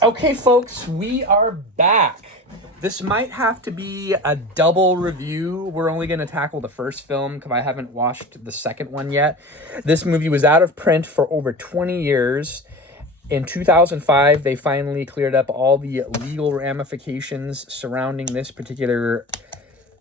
Okay, folks, we are back. This might have to be a double review. We're only going to tackle the first film because I haven't watched the second one yet. This movie was out of print for over 20 years. In 2005, they finally cleared up all the legal ramifications surrounding this particular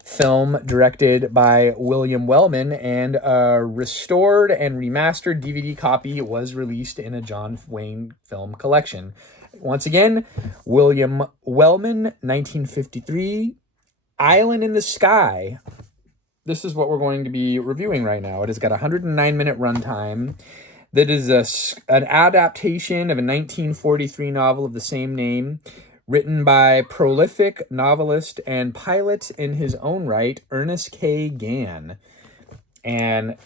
film, directed by William Wellman, and a restored and remastered DVD copy was released in a John Wayne film collection. Once again, William Wellman, 1953, Island in the Sky. This is what we're going to be reviewing right now. It has got a 109-minute runtime. That is an adaptation of a 1943 novel of the same name, written by prolific novelist and pilot in his own right, Ernest K. Gann. And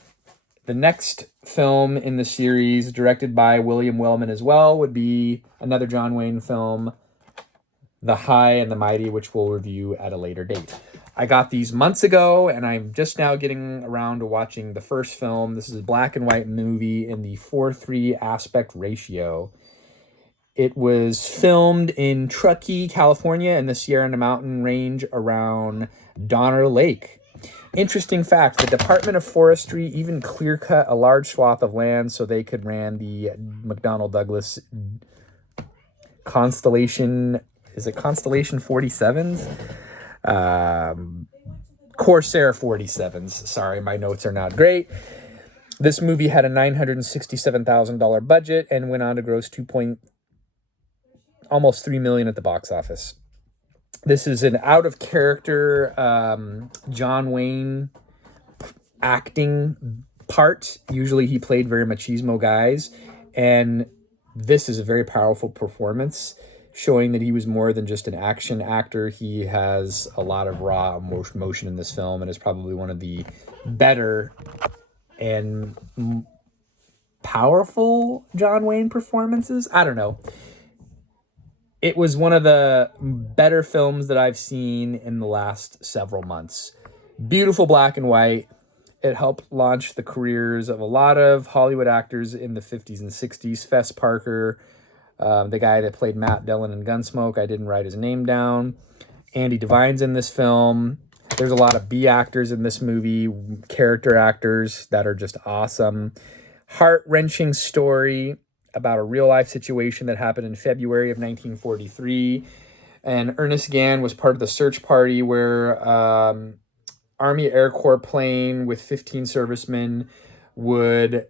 the next film in the series, directed by William Wellman as well, would be another John Wayne film, The High and the Mighty, which we'll review at a later date. I got these months ago, and I'm just now getting around to watching the first film. This is a black and white movie in the 4:3 aspect ratio. It was filmed in Truckee, California, in the Sierra Mountain range around Donner Lake. Interesting fact, the Department of Forestry even clear-cut a large swath of land so they could ran the McDonnell Douglas Constellation, is it Constellation 47s? Corsair 47s. Sorry, my notes are not great. This movie had a $967,000 budget and went on to gross almost $3 million at the box office. This is an out-of-character John Wayne acting part. Usually he played very machismo guys, and this is a very powerful performance, showing that he was more than just an action actor. He has a lot of raw emotion in this film, and is probably one of the better and powerful John Wayne performances. I don't know. It was one of the better films that I've seen in the last several months. Beautiful black and white. It helped launch the careers of a lot of Hollywood actors in the 50s and 60s. Fess Parker, the guy that played Matt Dillon in Gunsmoke. I didn't write his name down. Andy Devine's in this film. There's a lot of B actors in this movie, character actors that are just awesome. Heart-wrenching story about a real-life situation that happened in February of 1943. And Ernest Gann was part of the search party where Army Air Corps plane with 15 servicemen would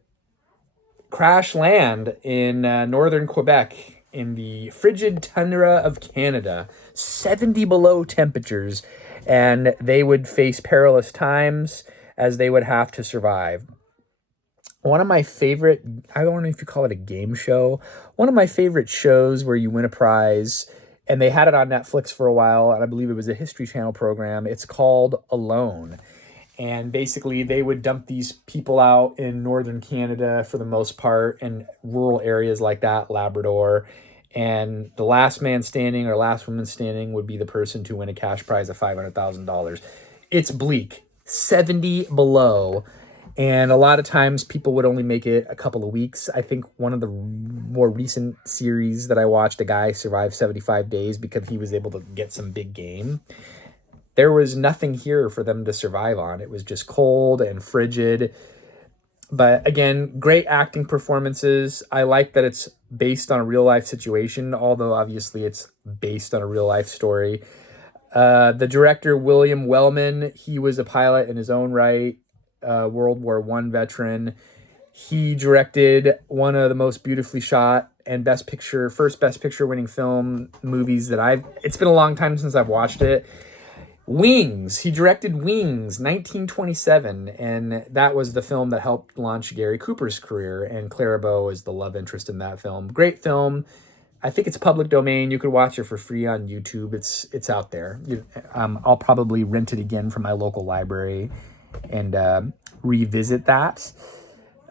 crash land in northern Quebec in the frigid tundra of Canada, 70 below temperatures, and they would face perilous times as they would have to survive. One of my favorite, I don't know if you call it a game show, one of my favorite shows where you win a prize, and they had it on Netflix for a while, and I believe it was a History Channel program. It's called Alone. And basically they would dump these people out in northern Canada for the most part, and rural areas like that, Labrador. And the last man standing or last woman standing would be the person to win a cash prize of $500,000. It's bleak, 70 below. And a lot of times people would only make it a couple of weeks. I think one of the more recent series that I watched, a guy survived 75 days because he was able to get some big game. There was nothing here for them to survive on. It was just cold and frigid. But again, great acting performances. I like that it's based on a real life situation, although obviously it's based on a real life story. The director, William Wellman, he was a pilot in his own right. World War I veteran. He directed one of the most beautifully shot and first best picture winning film movies that it's been a long time since I've watched it. Wings. He directed Wings, 1927, and that was the film that helped launch Gary Cooper's career, and Clara Bow is the love interest in that film. Great film. I think it's public domain. You could watch it for free on YouTube. It's out there. I'll probably rent it again from my local library and revisit that.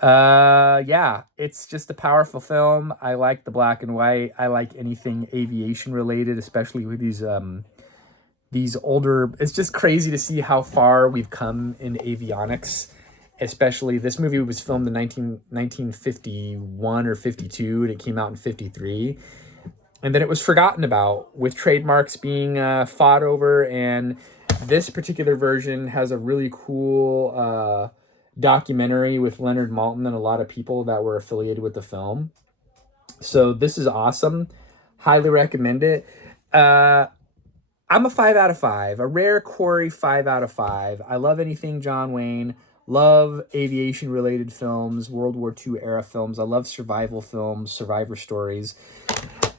Yeah, it's just a powerful film. I like the black and white. I like anything aviation related, especially with these older. It's just crazy to see how far we've come in avionics. Especially this movie was filmed in 1951 or 52, and it came out in 53. and then it was forgotten about, with trademarks being fought over. And this particular version has a really cool documentary with Leonard Maltin and a lot of people that were affiliated with the film. So this is awesome. Highly recommend it. I'm a 5 out of 5, a rare Corey 5 out of 5. I love anything John Wayne. Love aviation related films, World War II era films. I love survival films, survivor stories.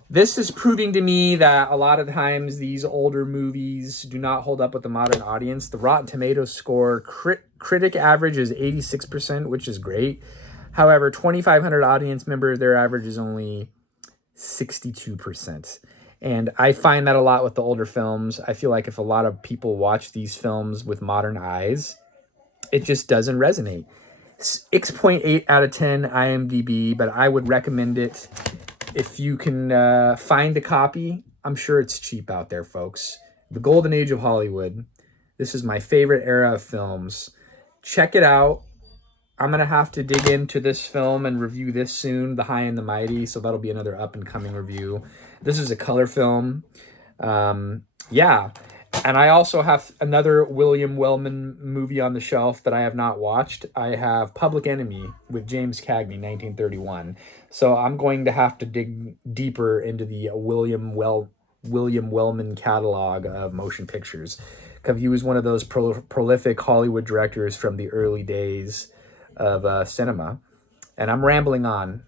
This is proving to me that a lot of times these older movies do not hold up with the modern audience. The Rotten Tomatoes score critic average is 86%, which is great. However, 2,500 audience members, their average is only 62%. And I find that a lot with the older films. I feel like if a lot of people watch these films with modern eyes, it just doesn't resonate. 6.8 out of 10 IMDb, but I would recommend it if you can find a copy. I'm sure it's cheap out there, folks. The golden age of Hollywood. This is my favorite era of films. Check it out. I'm going to have to dig into this film and review this soon, The High and the Mighty, so that'll be another up-and-coming review. This is a color film. Yeah. And I also have another William Wellman movie on the shelf that I have not watched. I have Public Enemy with James Cagney, 1931. So I'm going to have to dig deeper into the William Wellman catalog of motion pictures, because he was one of those prolific Hollywood directors from the early days of cinema. And I'm rambling on,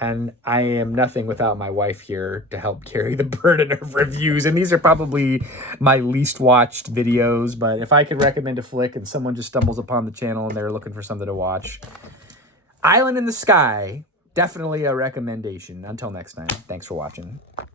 and I am nothing without my wife here to help carry the burden of reviews. And these are probably my least watched videos, but if I could recommend a flick and someone just stumbles upon the channel and they're looking for something to watch, Island in the Sky, definitely a recommendation. Until next time, thanks for watching.